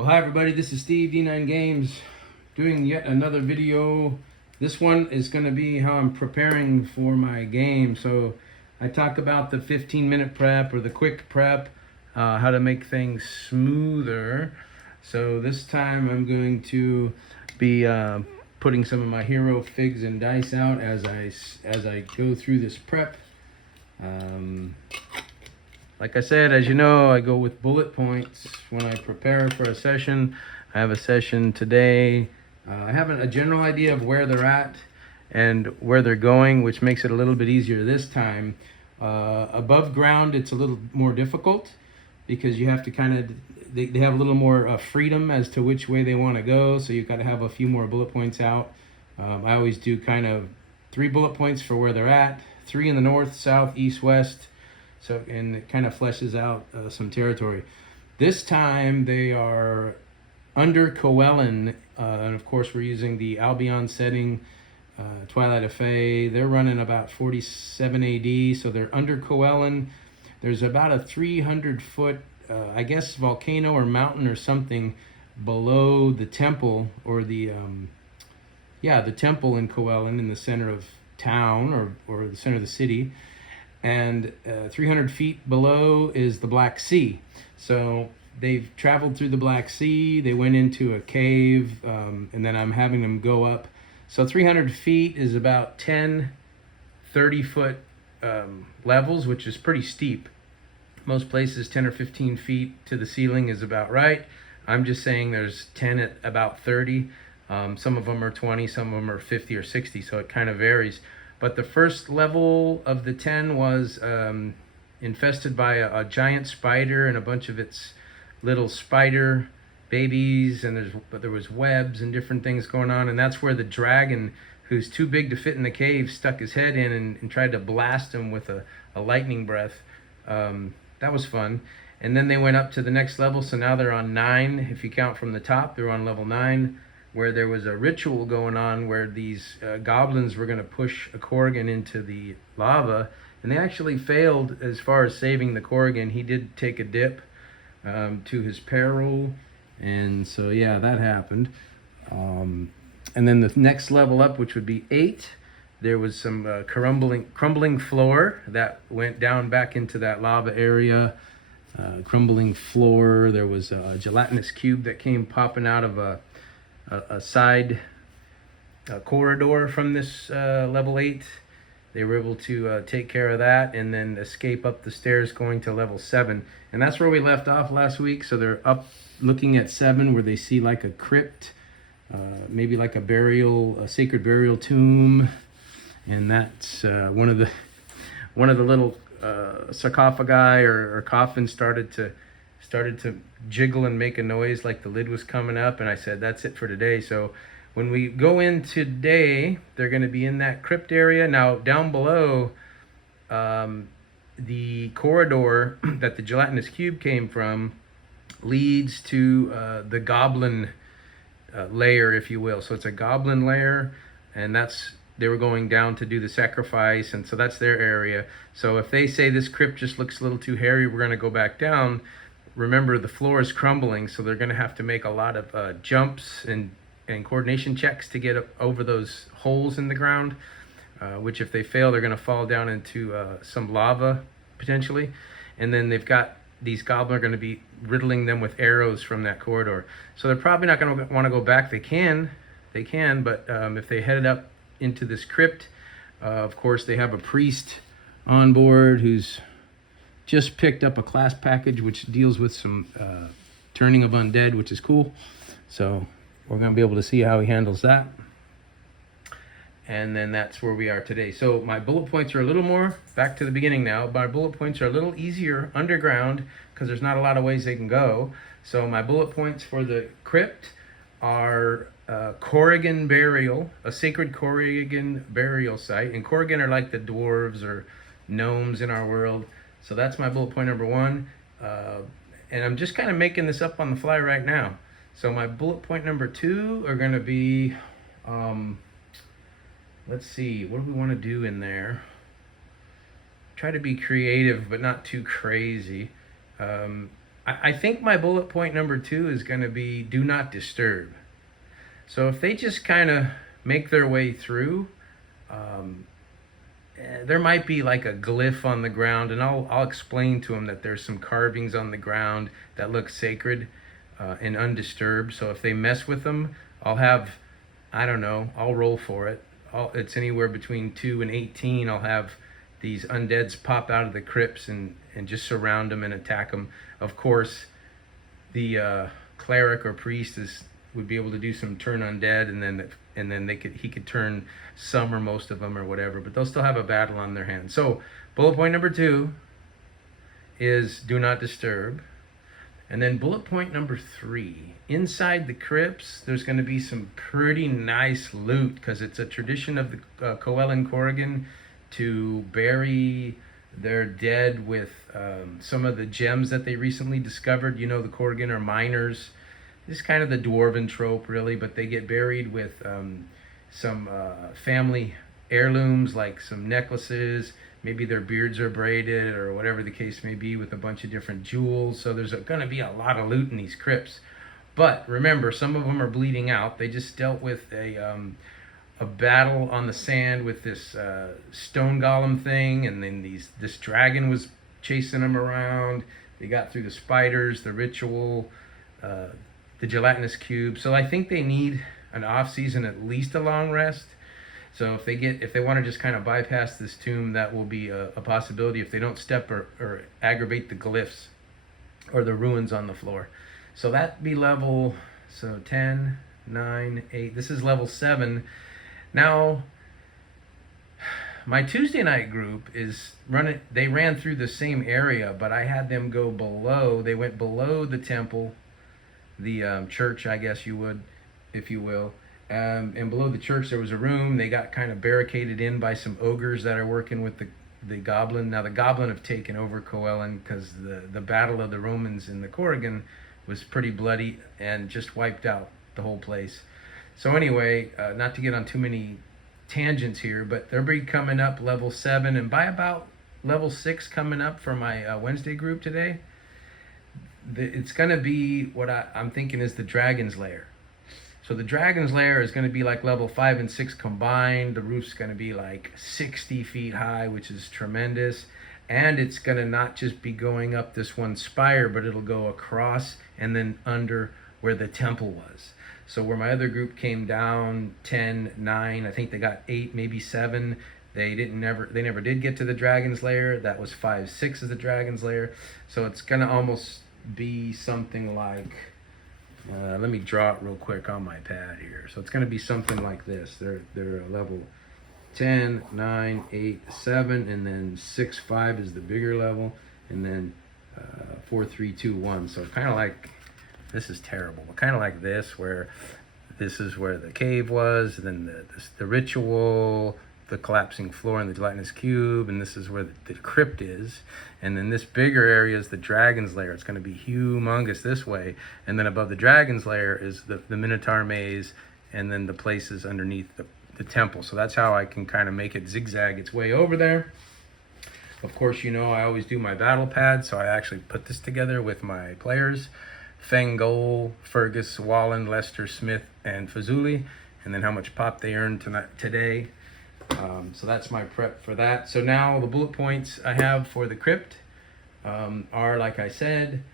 Well, hi everybody, this is Steve, D9 Games, doing yet another video. This one is going to be how I'm preparing for my game. So I talk about the 15-minute prep or the quick prep, how to make things smoother. So this time I'm going to be putting some of my hero figs and dice out as I go through this prep. Like I said, as you know, I go with bullet points when I prepare for a session. I have a session today. I have a general idea of where they're at and where they're going, which makes it a little bit easier this time. Above ground, it's a little more difficult because you have to kind of, they have a little more freedom as to which way they want to go. So you've got to have a few more bullet points out. I always do kind of 3 bullet points for where they're at, 3 in the north, south, east, west. So, and it kind of fleshes out some territory. This time they are under Coelen, and of course we're using the Albion setting, Twilight of Fae. They're running about 47 AD, so they're under Coelen. There's about a 300-foot, I guess, volcano or mountain or something below the temple, or the temple in Coelen in the center of town, or the center of the city. And 300 feet below is the Black Sea. So they've traveled through the Black Sea, they went into a cave, and then I'm having them go up. So 300 feet is about 10 30-foot levels, which is pretty steep. Most places 10 or 15 feet to the ceiling is about right. I'm just saying there's 10 at about 30. Some of them are 20, some of them are 50 or 60, so it kind of varies. But the first level of the 10 was infested by a giant spider and a bunch of its little spider babies, and there was webs and different things going on, and that's where the dragon, who's too big to fit in the cave, stuck his head in and tried to blast him with a lightning breath. That was fun. And then they went up to the next level, so now they're on 9. If you count from the top, they're on level 9. Where there was a ritual going on where these goblins were going to push a Corrigan into the lava, and they actually failed as far as saving the Corrigan. He did take a dip to his peril, and so yeah, that happened. And then the next level up, which would be 8, there was some crumbling floor that went down back into that lava area. Crumbling floor. There was a gelatinous cube that came popping out of a side corridor from this level 8. They were able to take care of that and then escape up the stairs going to level 7. And that's where we left off last week. So they're up looking at 7, where they see like a crypt, maybe like a sacred burial tomb. And that's one of the little sarcophagi or coffins started to jiggle and make a noise like the lid was coming up, and I said that's it for today. So when we go in today, they're going to be in that crypt area. Now down below, the corridor that the gelatinous cube came from leads to the goblin layer, if you will. So it's a goblin layer, and they were going down to do the sacrifice, and so that's their area. So if they say this crypt just looks a little too hairy, we're going to go back down. Remember, the floor is crumbling, so they're going to have to make a lot of jumps and coordination checks to get up over those holes in the ground, which if they fail, they're going to fall down into some lava, potentially. And then they've got these goblins are going to be riddling them with arrows from that corridor. So they're probably not going to want to go back. They can, but if they headed up into this crypt, of course, they have a priest on board who's just picked up a class package which deals with some turning of undead, which is cool. So we're going to be able to see how he handles that. And then that's where we are today. So my bullet points are a little more, back to the beginning now, my bullet points are a little easier underground because there's not a lot of ways they can go. So my bullet points for the crypt are Corrigan burial, a sacred Corrigan burial site. And Corrigan are like the dwarves or gnomes in our world. So that's my bullet point number 1. And I'm just kind of making this up on the fly right now. So my bullet point number 2 are going to be, let's see, what do we want to do in there? Try to be creative, but not too crazy. I think my bullet point number 2 is going to be do not disturb. So if they just kind of make their way through, there might be like a glyph on the ground, and I'll explain to them that there's some carvings on the ground that look sacred and undisturbed. So if they mess with them, I don't know, I'll roll for it. It's anywhere between 2 and 18. I'll have these undeads pop out of the crypts and just surround them and attack them. Of course, the cleric or priest would be able to do some turn undead, and then he could turn some or most of them or whatever, but they'll still have a battle on their hands. So bullet point number 2 is do not disturb. And then bullet point number 3, inside the crypts, there's going to be some pretty nice loot, because it's a tradition of the Coel Corrigan to bury their dead with some of the gems that they recently discovered. You know, the Corrigan are miners. This is kind of the dwarven trope, really, but they get buried with some family heirlooms, like some necklaces. Maybe their beards are braided or whatever the case may be, with a bunch of different jewels. So there's going to be a lot of loot in these crypts. But remember, some of them are bleeding out. They just dealt with a battle on the sand with this stone golem thing, and then this dragon was chasing them around. They got through the spiders, the ritual, the gelatinous cube. So I think they need an off season, at least a long rest. So if they want to just kind of bypass this tomb, that will be a possibility if they don't step or aggravate the glyphs or the ruins on the floor. So that'd be level 10, 9, 8. This is level 7. Now, my Tuesday night group they ran through the same area, but I had them go below. They went below the temple, the church, I guess you would, if you will. And below the church there was a room. They got kind of barricaded in by some ogres that are working with the goblin. Now the goblin have taken over Coelen, because the battle of the Romans in the Corrigan was pretty bloody and just wiped out the whole place. So anyway, not to get on too many tangents here, but they'll be coming up level 7, and by about level 6 coming up for my Wednesday group today, it's going to be what I'm thinking is the Dragon's Lair. So the Dragon's Lair is going to be like level 5 and 6 combined. The roof's going to be like 60 feet high, which is tremendous. And it's going to not just be going up this one spire, but it'll go across and then under where the temple was. So where my other group came down 10, 9, I think they got 8, maybe 7. They never did get to the Dragon's Lair. That was 5, 6 is the Dragon's Lair. So it's going to almost be something like, let me draw it real quick on my pad here. So it's going to be something like this. They're level 10, 9, 8, 7, and then 6, 5 is the bigger level, and then 4, 3, 2, 1. So kind of like, this is terrible, but kind of like this, where this is where the cave was, and then the ritual, the collapsing floor and the gelatinous cube, and this is where the crypt is. And then this bigger area is the Dragon's Lair. It's going to be humongous this way. And then above the Dragon's Lair is the Minotaur maze, and then the places underneath the temple. So that's how I can kind of make it zigzag its way over there. Of course, you know I always do my battle pad, so I actually put this together with my players: Fangol, Fergus, Wallen, Lester, Smith, and Fazuli, and then how much pop they earned today. So that's my prep for that. So now the bullet points I have for the crypt are, like I said,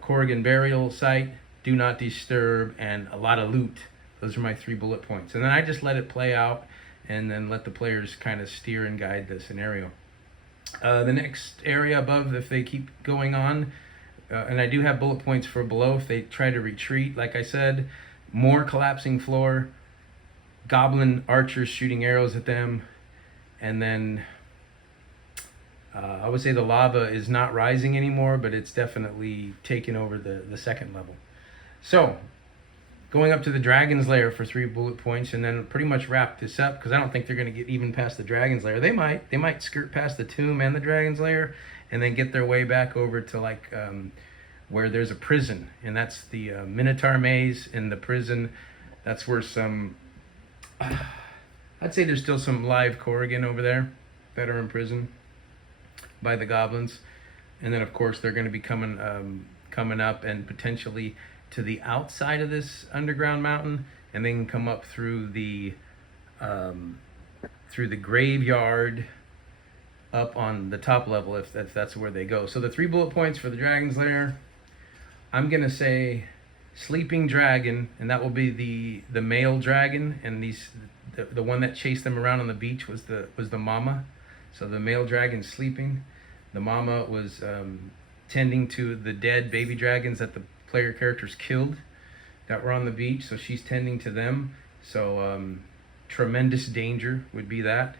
Corrigan burial site, do not disturb, and a lot of loot. Those are my 3 bullet points. And then I just let it play out, and then let the players kind of steer and guide the scenario. The next area above, if they keep going on, and I do have bullet points for below if they try to retreat, like I said, more collapsing floor, goblin archers shooting arrows at them, and then I would say the lava is not rising anymore, but it's definitely taken over the second level. So going up to the Dragon's Lair for 3 bullet points, and then pretty much wrap this up, because I don't think they're going to get even past the Dragon's Lair. They might skirt past the tomb and the Dragon's Lair, and then get their way back over to like where there's a prison, and that's the Minotaur maze in the prison. That's where some I'd say there's still some live Corrigan over there that are in prison by the goblins. And then of course they're going to be coming coming up and potentially to the outside of this underground mountain, and they can come up through the graveyard up on the top level if that's where they go. So the 3 bullet points for the Dragon's Lair, I'm gonna say sleeping dragon, and that will be the male dragon, and the one that chased them around on the beach was the mama. So the male dragon's sleeping. The mama was tending to the dead baby dragons that the player characters killed that were on the beach, so she's tending to them. So tremendous danger would be that.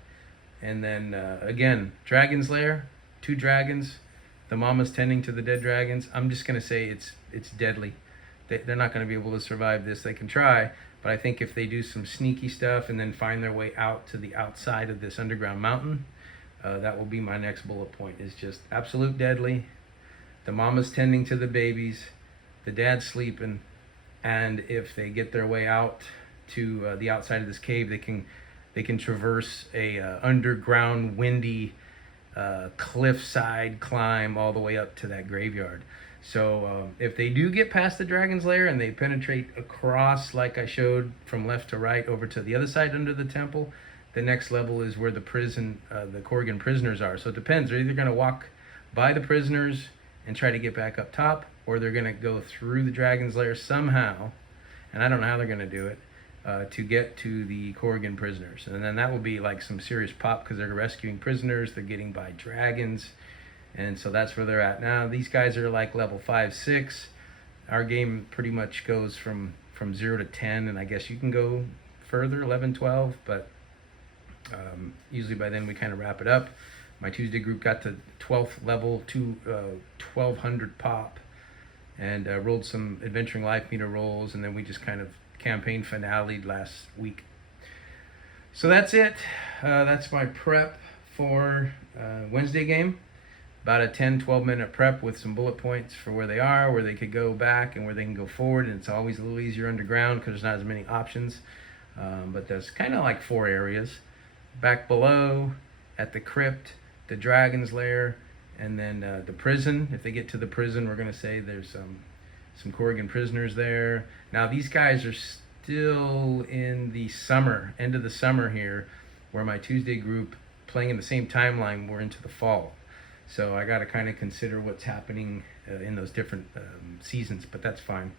And then again, Dragon's Lair, 2 dragons. The mama's tending to the dead dragons. I'm just gonna say it's deadly. They're not gonna be able to survive this. They can try, but I think if they do some sneaky stuff and then find their way out to the outside of this underground mountain, that will be my next bullet point. Is just absolute deadly. The mama's tending to the babies, the dad's sleeping, and if they get their way out to the outside of this cave, they can traverse a underground windy cliffside climb all the way up to that graveyard. So if they do get past the Dragon's Lair and they penetrate across, like I showed, from left to right over to the other side under the temple, the next level is where the prison, the Corrigan prisoners are. So it depends. They're either going to walk by the prisoners and try to get back up top, or they're going to go through the Dragon's Lair somehow, and I don't know how they're going to do it, to get to the Corrigan prisoners. And then that will be like some serious pop, because they're rescuing prisoners, they're getting by dragons, and so that's where they're at now. These guys are like level 5, 6. Our game pretty much goes from 0 to 10, and I guess you can go further, 11, 12, but usually by then we kind of wrap it up. My Tuesday group got to 12th level to 1200 pop, and rolled some Adventuring Life meter rolls, and then we just kind of campaign finale last week. So that's it. That's my prep for Wednesday game. About a 10-12 minute prep with some bullet points for where they are, where they could go back, and where they can go forward. And it's always a little easier underground because there's not as many options. But there's kind of like 4 areas. Back below, at the crypt, the Dragon's Lair, and then the prison. If they get to the prison, we're going to say there's some Corrigan prisoners there. Now these guys are still in the summer, end of the summer here, where my Tuesday group, playing in the same timeline, we're into the fall. So I got to kind of consider what's happening in those different seasons, but that's fine.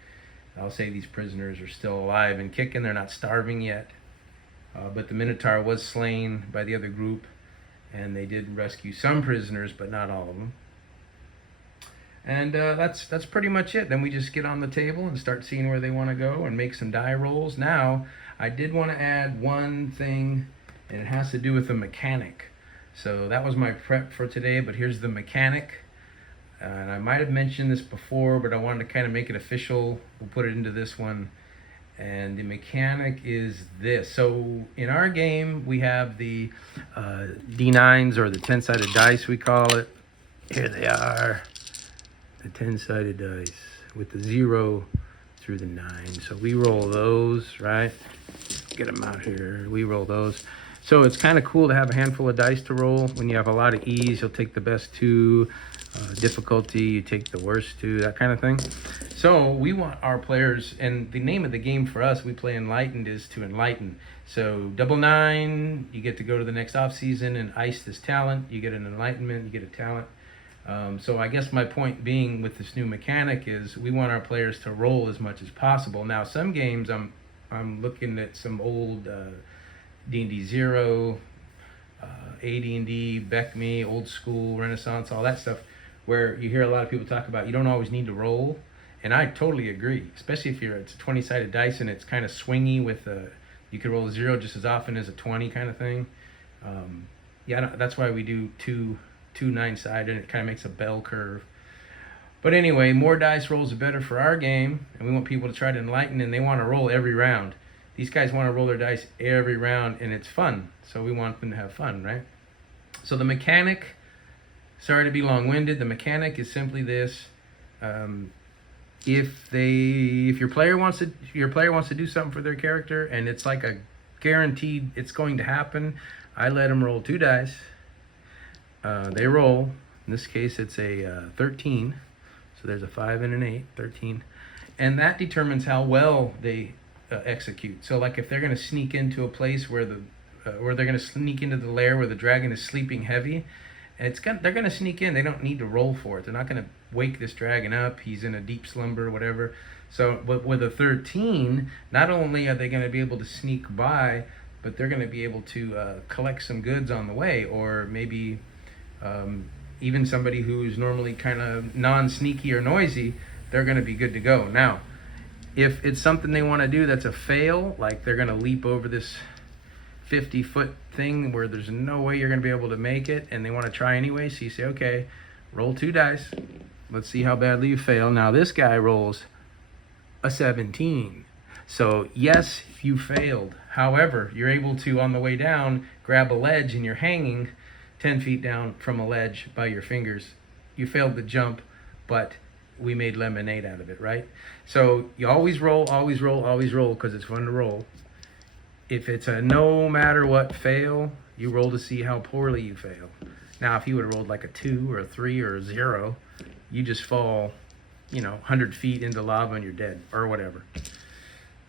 I'll say these prisoners are still alive and kicking. They're not starving yet. But the Minotaur was slain by the other group, and they did rescue some prisoners, but not all of them. And that's pretty much it. Then we just get on the table and start seeing where they want to go and make some die rolls. Now, I did want to add one thing, and it has to do with the mechanic. So that was my prep for today, but here's the mechanic. And I might have mentioned this before, but I wanted to kind of make it official. We'll put it into this one. And the mechanic is this. So in our game, we have the D9s, or the 10-sided dice, we call it. Here they are. The 10-sided dice with the 0 through the 9. So we roll those, right? Get them out here. We roll those. So it's kind of cool to have a handful of dice to roll. When you have a lot of ease, you'll take the best 2. Difficulty, you take the worst 2, that kind of thing. So we want our players, and the name of the game for us, we play Enlightened, is to enlighten. So double 9, you get to go to the next off season and ice this talent. You get an enlightenment, you get a talent. So I guess my point being with this new mechanic is we want our players to roll as much as possible. Now some games, I'm looking at some old D&D 0, AD&D, Beck Me, old school, Renaissance, all that stuff, where you hear a lot of people talk about you don't always need to roll, and I totally agree, especially if it's a 20-sided dice and it's kind of swingy with you could roll a 0 just as often as a 20 kind of thing. Yeah, that's why we do two 9-sided, and it kind of makes a bell curve. But anyway, more dice rolls are better for our game, and we want people to try to enlighten, and they want to roll every round. These guys want to roll their dice every round, and it's fun, so we want them to have fun, right? So the mechanic, sorry to be long-winded, the mechanic is simply this. If your player wants to do something for their character, and it's like a guaranteed it's going to happen, I let them roll 2 dice. They roll. In this case, it's a 13. So there's a 5 and an 8, 13. And that determines how well they execute. So like if they're going to sneak into a place where they're going to sneak into the lair where the dragon is sleeping heavy, they're going to sneak in. They don't need to roll for it. They're not going to wake this dragon up. He's in a deep slumber, whatever. So but with a 13, not only are they going to be able to sneak by, but they're going to be able to collect some goods on the way, or maybe even somebody who's normally kind of non-sneaky or noisy, they're going to be good to go. Now, if it's something they want to do that's a fail, like they're going to leap over this 50-foot thing where there's no way you're going to be able to make it, and they want to try anyway, so you say, okay, roll 2 dice. Let's see how badly you fail. Now this guy rolls a 17. So yes, you failed. However, you're able to, on the way down, grab a ledge, and you're hanging 10 feet down from a ledge by your fingers. You failed the jump, but we made lemonade out of it, right? So you always roll, because it's fun to roll. If it's a no matter what fail, you roll to see how poorly you fail. Now, if you would have rolled like a 2 or a 3 or a 0, you just fall, 100 feet into lava and you're dead, or whatever.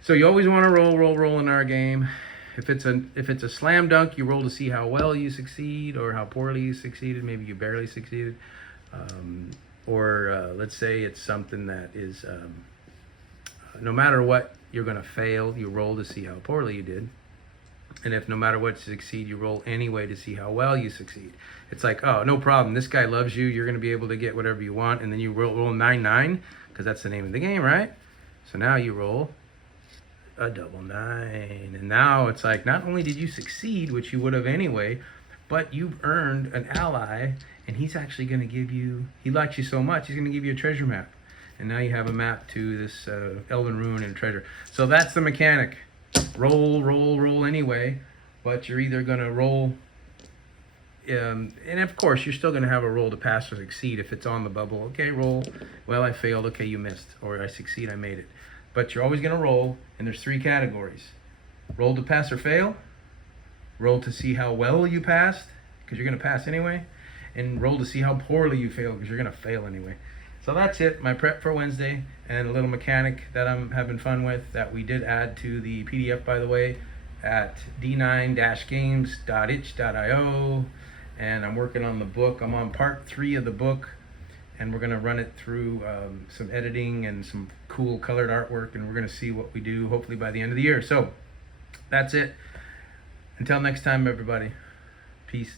So you always want to roll in our game. If it's a slam dunk, you roll to see how well you succeed or how poorly you succeeded. Maybe you barely succeeded. Or let's say it's something that is, no matter what you're going to fail, you roll to see how poorly you did. And if no matter what you succeed, you roll anyway to see how well you succeed. It's like, oh, no problem. This guy loves you. You're going to be able to get whatever you want. And then you roll 9-9, because that's the name of the game, right? So now you roll a double 9. And now it's like, not only did you succeed, which you would have anyway, but you've earned an ally, and he's actually going to give you, he likes you so much, he's going to give you a treasure map. And now you have a map to this Elven Ruin and treasure. So that's the mechanic. Roll anyway, but you're either going to roll, and of course, you're still going to have a roll to pass or succeed if it's on the bubble. Okay, roll. Well, I failed. Okay, you missed. Or I succeed, I made it. But you're always going to roll, and there's 3 categories. Roll to pass or fail. Roll to see how well you passed, because you're going to pass anyway. And roll to see how poorly you fail, because you're going to fail anyway. So that's it, my prep for Wednesday, and a little mechanic that I'm having fun with that we did add to the PDF, by the way, at d9-games.itch.io. And I'm working on the book. I'm on part 3 of the book, and we're going to run it through some editing and some cool colored artwork, and we're going to see what we do, hopefully by the end of the year. So that's it. Until next time, everybody. Peace.